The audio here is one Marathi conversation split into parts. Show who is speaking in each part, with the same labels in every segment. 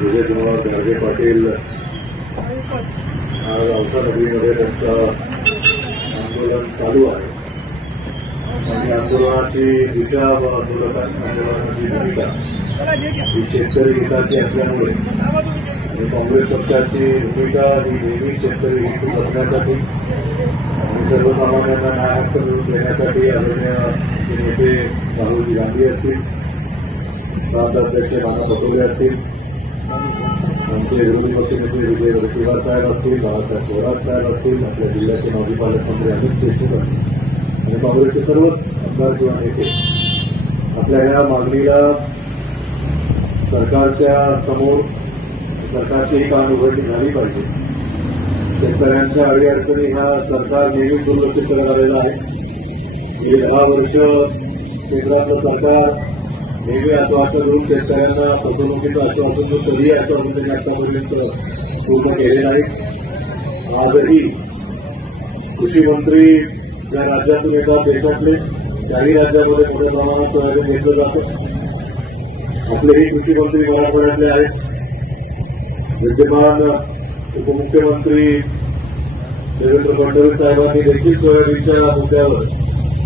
Speaker 1: विजय कुमार गाडगे पाटील आज औसा नगरीमध्ये त्यांचं आंदोलन चालू आहे. आणि आंदोलनाची दिशा व आंदोलना आंदोलनाची भूमिका ही शेतकरी हिताची असल्यामुळे आणि काँग्रेस पक्षाची भूमिका ही नेहमी शेतकरी हित असण्यासाठी आणि सर्वसामान्यांना न्याय मिळवून देण्यासाठी आदरणीय नेते राहुलजी गांधी असतील प्रांत अध्यक्ष नाना पटोले असतील आमचे विरोधी पक्षनेते विजय वडेट्टीवार साहेब असतील बाळासाहेब थोरात साहेब असतील आपल्या जिल्ह्याचे माजी पालकमंत्री अमित देशमुख असतील आणि काँग्रेसचे सर्वच आमदार किंवा नेते आपल्या या मागणीला सरकारच्या समोर सरकारची ही कानउघडणी झाली पाहिजे शेतकऱ्यांच्या अडीअडचणी ह्या सरकार नेहमी दुर्लक्षित करत आलेलं आहे गेली दहा वर्ष केंद्रातलं सरकार नेहमी आश्वासन देऊन शेतकऱ्यांना फसवणुकीचं आश्वासन देऊन कधीही आश्वासन त्यांनी आतापर्यंत पूर्ण केले नाही आजही कृषी मंत्री ज्या राज्यातून येतात देशातले त्याही राज्यामध्ये मोठ्या प्रमाणात सोयाबीन घेतलं जातं. आपलेही कृषी मंत्री मराठवाड्यातले आहेत. विद्यमान उपमुख्यमंत्री देवेंद्र फडणवीस साहेबांनी देखील सोयाबीनच्या मुद्द्यावर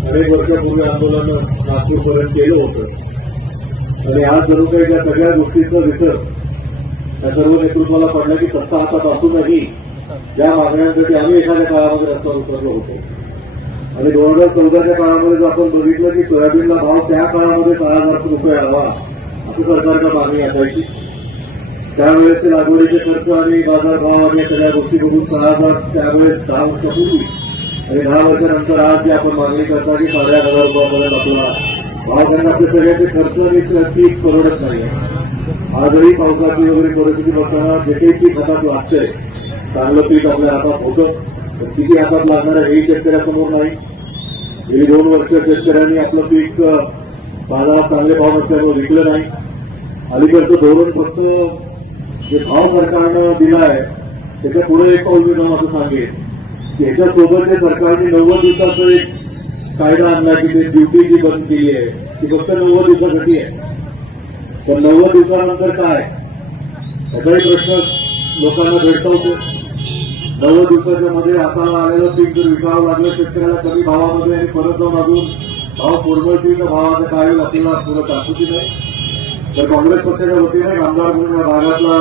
Speaker 1: अनेक वर्षापूर्वी आंदोलन नागपूरपर्यंत केलं होतं. आणि आज जणू काही त्या सगळ्या गोष्टीचं विसर त्या सर्व नेतृत्वाला पडला की सत्ता हातात असूनही ज्या मागण्यांसाठी आम्ही एखाद्या काळामध्ये रस्त्यावर उतरलो होतो. आणि दोन हजार चौदाच्या काळामध्ये जर आपण बघितलं की सोयाबीनला भाव त्या काळामध्ये सहा हजार रुपये हवा असं सरकारच्या मागणी असायची. त्यावेळेस लागवडीचे खर्च आणि बाजारभाव आणि या सगळ्या गोष्टी बघून सहा हजार त्यावेळेस दहा वर्षापूर्वी आणि दहा वर्षानंतर आज जी आपण मागणी करता की साडे हजार रुपयापर्यंत आपला कारण आपले सगळ्याचे खर्च आणि पीक परवडत नाही. आजही पावसाची वगैरे परिस्थिती बघताना जे काही पीक हातात लागतंय चांगलं पीक आपल्या हातात होतं तर किती हातात लागणार आहे हेही शेतकऱ्यासमोर नाही. गेली दोन वर्ष शेतकऱ्यांनी आपलं पीक बाजारात चांगले भाव नसल्यामुळे विकलं नाही. अलीकडचं धोरण फक्त जे भाव सरकारनं दिला आहे त्याच्या पुढे एक पाऊल मी असं सांगेन की ह्याच्यासोबत जे सरकारने नव्वद दिवसाचं एक कायदा आणला की ते ड्युटी जी बंद केली आहे. ती फक्त नव्वद दिवसासाठी आहे. पण नव्वद दिवसानंतर काय? याचाही प्रश्न लोकांना भेडसावतो. नव्वद दिवसाच्या मध्ये आता आलेलं पीक जर विकावं लागलं शेतकऱ्याला कमी भावामध्ये आणि परत जाऊन अजून भाव कोरबळतील तर भावाचं काय होईल आपल्याला पुढं ताकदीची नाही. तर काँग्रेस पक्षाच्या वतीने आमदार म्हणून या भागातला